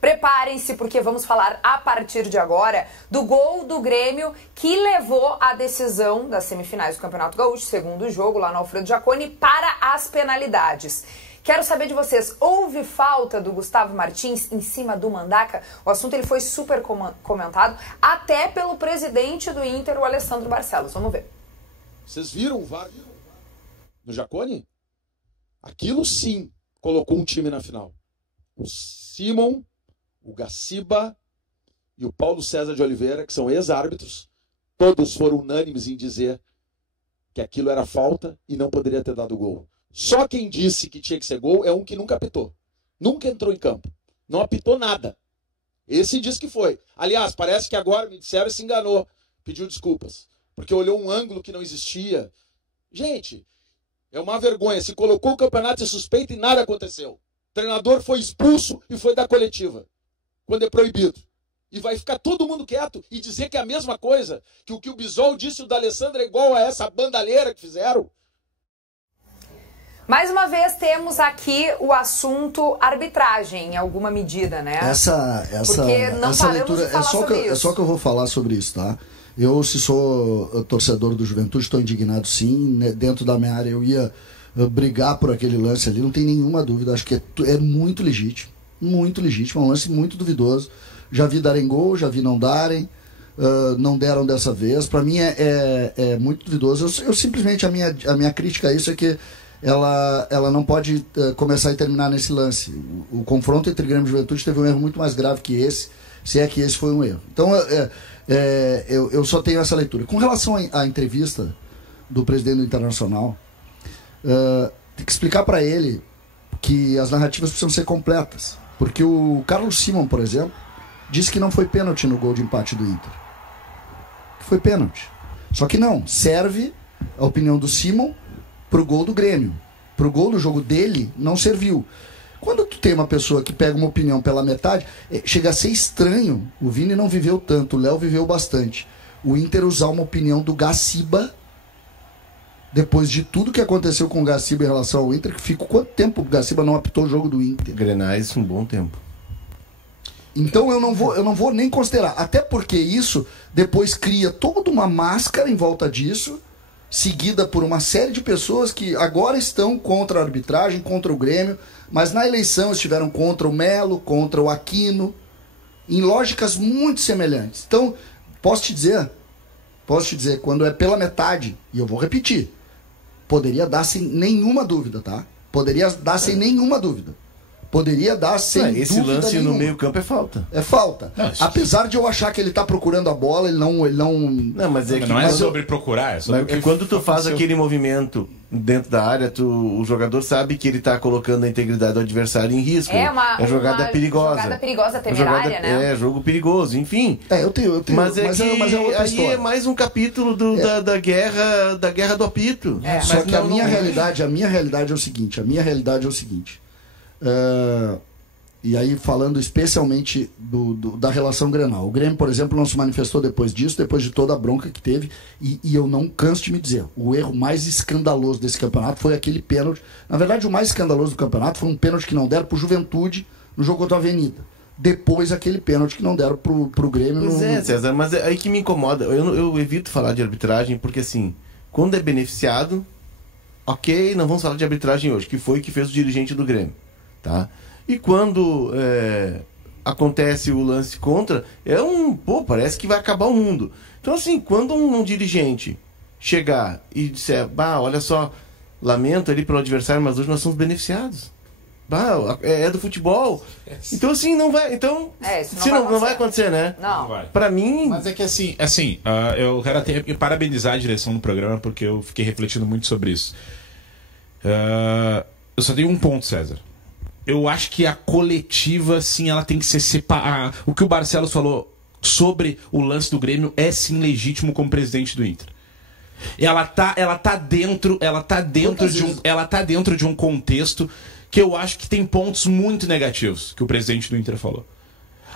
Preparem-se, porque vamos falar a partir de agora do gol do Grêmio que levou a decisão das semifinais do Campeonato Gaúcho, segundo jogo lá no Alfredo Jaconi, para as penalidades. Quero saber de vocês, houve falta do Gustavo Martins em cima do Mandaca? O assunto ele foi super comentado, até pelo presidente do Inter, o Alessandro Barcelos. Vamos ver. Vocês viram o VAR no Jaconi? Aquilo sim colocou um time na final. O Simon, o Gaciba e o Paulo César de Oliveira, que são ex-árbitros, todos foram unânimes em dizer que aquilo era falta e não poderia ter dado gol. Só quem disse que tinha que ser gol é um que nunca apitou. Nunca entrou em campo. Não apitou nada. Esse disse que foi. Aliás, parece que agora me disseram e se enganou. Pediu desculpas. Porque olhou um ângulo que não existia. Gente, é uma vergonha. Se colocou o campeonato em suspeita e nada aconteceu. O treinador foi expulso e foi da coletiva. Quando é proibido. E vai ficar todo mundo quieto e dizer que é a mesma coisa. Que o Bisol disse o da Alessandra é igual a essa bandalheira que fizeram. Mais uma vez temos aqui o assunto arbitragem, em alguma medida, né? Essa leitura é só que eu vou falar sobre isso, tá? Eu, se sou torcedor do Juventude, estou indignado sim. Dentro da minha área eu ia brigar por aquele lance ali, não tem nenhuma dúvida. Acho que é muito legítimo, é um lance muito duvidoso. Já vi darem gol, já vi não darem, não deram dessa vez. Para mim é muito duvidoso. Eu simplesmente, a minha crítica a isso é que ela não pode começar e terminar nesse lance. O confronto entre Grêmio e Juventude teve um erro muito mais grave que esse, se é que esse foi um erro. Então eu só tenho essa leitura. Com relação à entrevista do presidente do Internacional, tem que explicar para ele que as narrativas precisam ser completas. Porque o Carlos Simon, por exemplo, disse que não foi pênalti no gol de empate do Inter. Que foi pênalti. Só que não, serve a opinião do Simon pro gol do Grêmio. Pro gol do jogo dele, não serviu. Quando tu tem uma pessoa que pega uma opinião pela metade, chega a ser estranho. O Vini não viveu tanto, o Léo viveu bastante. O Inter usar uma opinião do Gaciba, depois de tudo que aconteceu com o Gaciba em relação ao Inter, que ficou quanto tempo o Gaciba não apitou o jogo do Inter? Grenais, um bom tempo. Então eu não vou nem considerar. Até porque isso depois cria toda uma máscara em volta disso, seguida por uma série de pessoas que agora estão contra a arbitragem, contra o Grêmio, mas na eleição estiveram contra o Melo, contra o Aquino, em lógicas muito semelhantes. Então, posso te dizer, quando é pela metade, e eu vou repetir, poderia dar sem nenhuma dúvida, tá? Poderia dar sem nenhuma dúvida. Poderia dar sem dúvida esse lance nenhuma. no meio campo é falta. É falta. Não, apesar de eu achar que ele tá procurando a bola, ele não... Não, mas não é sobre procurar, é sobre... Porque quando tu faz aquele movimento dentro da área, o jogador sabe que ele tá colocando a integridade do adversário em risco. É uma jogada perigosa. Jogada perigosa, temerária, né? É, jogo perigoso, enfim. Eu tenho. Mas é outra história. Aí é mais um capítulo da guerra do apito. Só que a minha realidade é o seguinte. E aí falando especialmente da relação Grenal, o Grêmio, por exemplo, não se manifestou depois disso, depois de toda a bronca que teve, e eu não canso de me dizer, o erro mais escandaloso desse campeonato foi aquele pênalti. Na verdade, o mais escandaloso do campeonato foi um pênalti que não deram pro Juventude no jogo contra a Avenida, depois aquele pênalti que não deram pro Grêmio. Pois César, mas é aí que me incomoda. Eu evito falar de arbitragem porque, assim, quando é beneficiado, ok, não vamos falar de arbitragem hoje, que foi o que fez o dirigente do Grêmio. Tá? E quando acontece o lance contra, parece que vai acabar o mundo. Então, assim, quando um dirigente chegar e disser, olha só, lamento ali pelo adversário, mas hoje nós somos beneficiados. É do futebol. Então, assim, não vai. Então, não vai acontecer, né? Não. Pra mim. Mas é que assim, eu quero até parabenizar a direção do programa, porque eu fiquei refletindo muito sobre isso. Eu só tenho um ponto, César. Eu acho que a coletiva, sim, ela tem que ser separada. O que o Barcelos falou sobre o lance do Grêmio é sim legítimo como presidente do Inter. Ela tá dentro de um contexto que eu acho que tem pontos muito negativos que o presidente do Inter falou.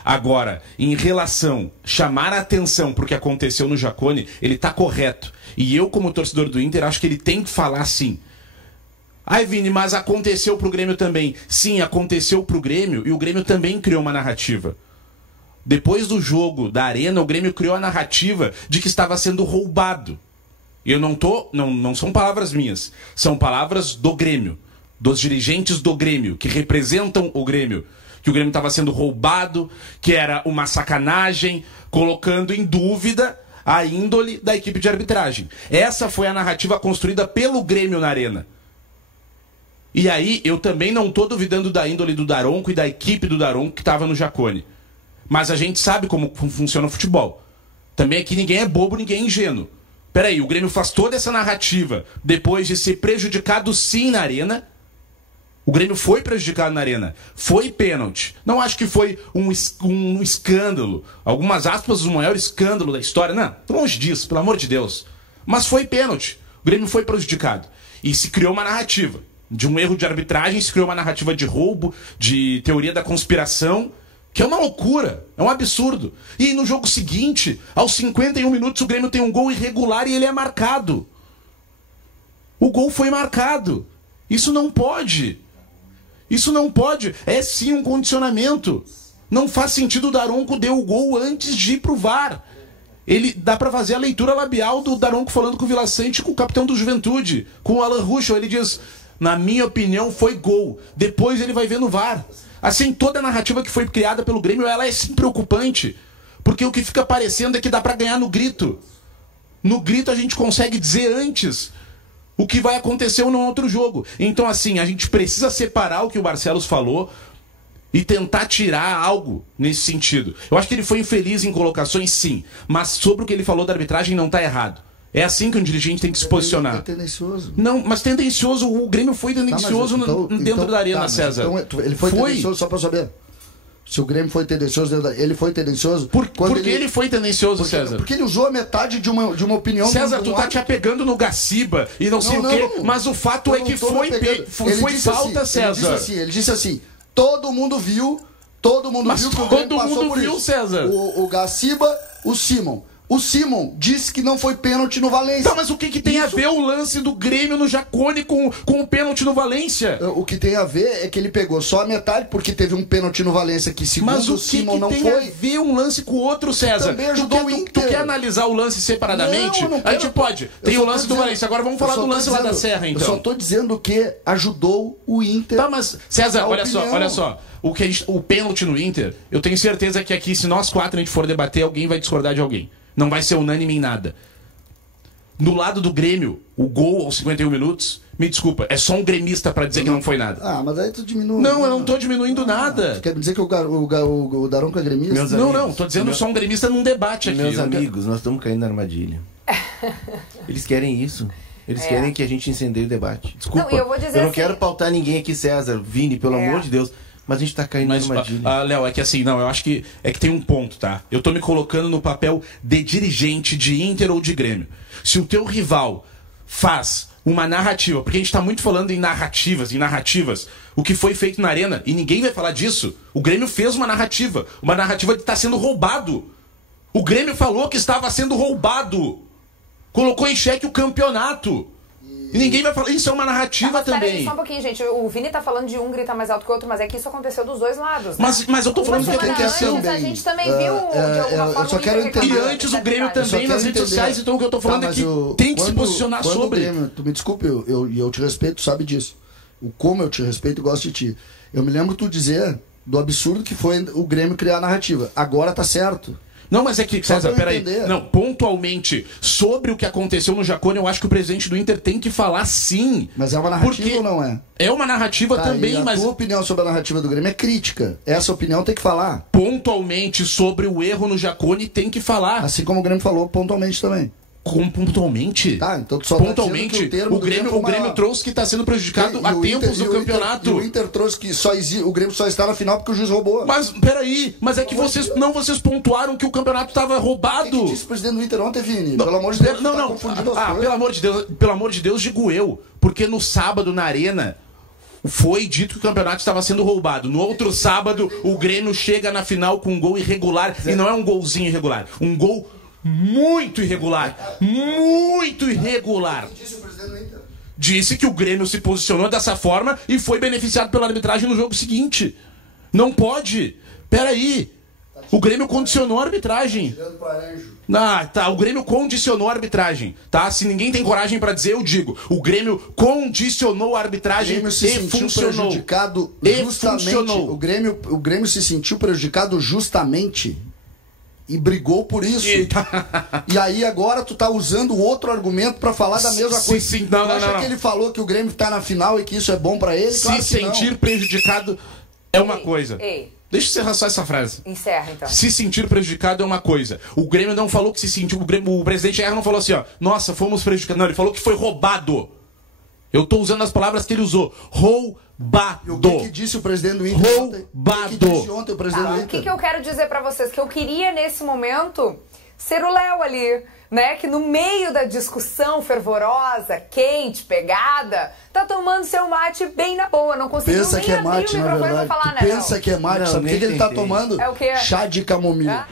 Agora, em relação chamar a atenção pro que aconteceu no Jaconi, ele tá correto. E eu, como torcedor do Inter, acho que ele tem que falar assim. Ai, Vini, mas aconteceu pro Grêmio também. Sim, aconteceu pro Grêmio e o Grêmio também criou uma narrativa. Depois do jogo da Arena, o Grêmio criou a narrativa de que estava sendo roubado. E eu não são palavras minhas, são palavras do Grêmio, dos dirigentes do Grêmio, que representam o Grêmio. Que o Grêmio estava sendo roubado, que era uma sacanagem, colocando em dúvida a índole da equipe de arbitragem. Essa foi a narrativa construída pelo Grêmio na Arena. E aí, eu também não estou duvidando da índole do Daronco e da equipe do Daronco que estava no Jacone. Mas a gente sabe como funciona o futebol. Também aqui ninguém é bobo, ninguém é ingênuo. Peraí, o Grêmio faz toda essa narrativa depois de ser prejudicado sim na Arena. O Grêmio foi prejudicado na Arena. Foi pênalti. Não acho que foi um escândalo. Algumas aspas, o maior escândalo da história. Não, longe disso, pelo amor de Deus. Mas foi pênalti. O Grêmio foi prejudicado. E se criou uma narrativa. De um erro de arbitragem, se criou uma narrativa de roubo, de teoria da conspiração, que é uma loucura, é um absurdo. E no jogo seguinte, aos 51 minutos, o Grêmio tem um gol irregular e ele é marcado. O gol foi marcado. Isso não pode. Isso não pode. É sim um condicionamento. Não faz sentido o Daronco deu o gol antes de ir pro VAR. Dá pra fazer a leitura labial do Daronco falando com o Vila Sante, com o capitão do Juventude, com o Alan Ruschel. Ele diz, na minha opinião, foi gol. Depois ele vai ver no VAR. Assim, toda a narrativa que foi criada pelo Grêmio, ela é sim preocupante. Porque o que fica parecendo é que dá pra ganhar no grito. No grito a gente consegue dizer antes o que vai acontecer no outro jogo. Então, assim, a gente precisa separar o que o Barcelos falou e tentar tirar algo nesse sentido. Eu acho que ele foi infeliz em colocações, sim. Mas sobre o que ele falou da arbitragem não tá errado. É assim que um dirigente tem que se posicionar. É tendencioso. Não, mas tendencioso, o Grêmio foi tendencioso dentro da Arena, César. Então, ele foi tendencioso, só pra saber. Se o Grêmio foi tendencioso, ele foi tendencioso... Por que ele foi tendencioso, César? Porque ele usou a metade de uma opinião... César, tu tá te apegando no Gaciba e não sei o quê, mas o fato é que foi falta, César. Ele disse assim, todo mundo viu que o Grêmio passou por isso. César. O Gaciba, o Simon. O Simon disse que não foi pênalti no Valência. Tá, mas o que tem a ver o lance do Grêmio no Jacone com o pênalti no Valência? O que tem a ver é que ele pegou só a metade, porque teve um pênalti no Valência que, segundo o Simon, não foi. Mas o que tem a ver um lance com o outro, César? Também ajudou o Inter. Tu quer analisar o lance separadamente? Não a gente pode. Tem o lance do Valência. Agora vamos falar do lance lá da Serra, então. Eu só tô dizendo que ajudou o Inter. Tá, mas, César, olha só. O pênalti no Inter, eu tenho certeza que aqui, se nós quatro a gente for debater, alguém vai discordar de alguém. Não vai ser unânime em nada. Do lado do Grêmio, o gol aos 51 minutos, me desculpa, é só um gremista pra dizer que não foi nada. Ah, mas aí tu diminui. Não, eu não tô diminuindo nada. Quer dizer que o Daronco é gremista? Não, tô dizendo só um gremista num debate aqui. Meus amigos, nós estamos caindo na armadilha. Eles querem isso. Eles querem que a gente incendeie o debate. Desculpa, não, eu não quero pautar ninguém aqui, César, Vini, pelo amor de Deus. Mas a gente tá caindo na armadilha. Léo, é que assim, não, eu acho que tem um ponto, tá? Eu tô me colocando no papel de dirigente de Inter ou de Grêmio. Se o teu rival faz uma narrativa, porque a gente tá muito falando em narrativas, o que foi feito na Arena, e ninguém vai falar disso. O Grêmio fez uma narrativa de estar sendo roubado. O Grêmio falou que estava sendo roubado. Colocou em xeque o campeonato. E ninguém vai falar. Isso é uma narrativa também. Peraí, só um pouquinho, gente. O Vini tá falando de um grita mais alto que o outro, mas é que isso aconteceu dos dois lados. Né? Mas eu tô falando que tem que ser antes, a gente também viu de alguma forma. Eu só quero entender. E antes o Grêmio também nas redes sociais, então o que eu tô falando é que tem que se posicionar sobre. Grêmio, tu me desculpe, eu te respeito, tu sabe disso. Como eu te respeito e gosto de ti. Eu me lembro tu dizer do absurdo que foi o Grêmio criar a narrativa. Agora tá certo. Não, mas é que, César, peraí. Não, pontualmente, sobre o que aconteceu no Jacone, eu acho que o presidente do Inter tem que falar sim. Mas é uma narrativa ou não é? É uma narrativa também, mas... A tua opinião sobre a narrativa do Grêmio é crítica. Essa opinião tem que falar. Pontualmente, sobre o erro no Jacone, tem que falar. Assim como o Grêmio falou pontualmente também. Como pontualmente? Tá, então tu só pontualmente, tá o Grêmio trouxe que está sendo prejudicado há tempos no campeonato. E o Inter trouxe que o Grêmio só está na final porque o juiz roubou. Mas, peraí, mas é que vocês pontuaram que o campeonato estava roubado. O que disse o presidente do Inter ontem, Vini? Pelo amor de Deus, pelo amor de Deus, digo eu. Porque no sábado, na Arena, foi dito que o campeonato estava sendo roubado. No outro sábado, o Grêmio chega na final com um gol irregular. E não é um golzinho irregular, um gol muito irregular. Muito irregular. disse que o Grêmio se posicionou dessa forma e foi beneficiado pela arbitragem no jogo seguinte. Não pode. Peraí. O Grêmio condicionou a arbitragem. Tá. O Grêmio condicionou a arbitragem, tá? Se ninguém tem coragem pra dizer, eu digo. O Grêmio condicionou a arbitragem e funcionou. Prejudicado justamente. O Grêmio se sentiu prejudicado justamente e brigou por isso. E aí agora tu tá usando outro argumento pra falar da mesma coisa. Sim. Não. Que ele falou que o Grêmio tá na final e que isso é bom pra ele? Se sentir prejudicado é uma coisa. Deixa eu encerrar só essa frase. Encerra, então. Se sentir prejudicado é uma coisa. O Grêmio não falou que se sentiu... O presidente Erra não falou assim, ó. Nossa, fomos prejudicados. Não, ele falou que foi roubado. Eu tô usando as palavras que ele usou. Roubado. E o que disse o presidente do Inter ontem? Roubado. O que disse ontem o presidente do Inter? O que eu quero dizer pra vocês? Que eu queria, nesse momento, ser o Léo ali, né? Que no meio da discussão fervorosa, quente, pegada, tá tomando seu mate bem na boa. Não conseguiu nem abrir o microfone pra falar, né? Pensa que é mate, sabe o que ele tá tomando? É o quê? Chá de camomila.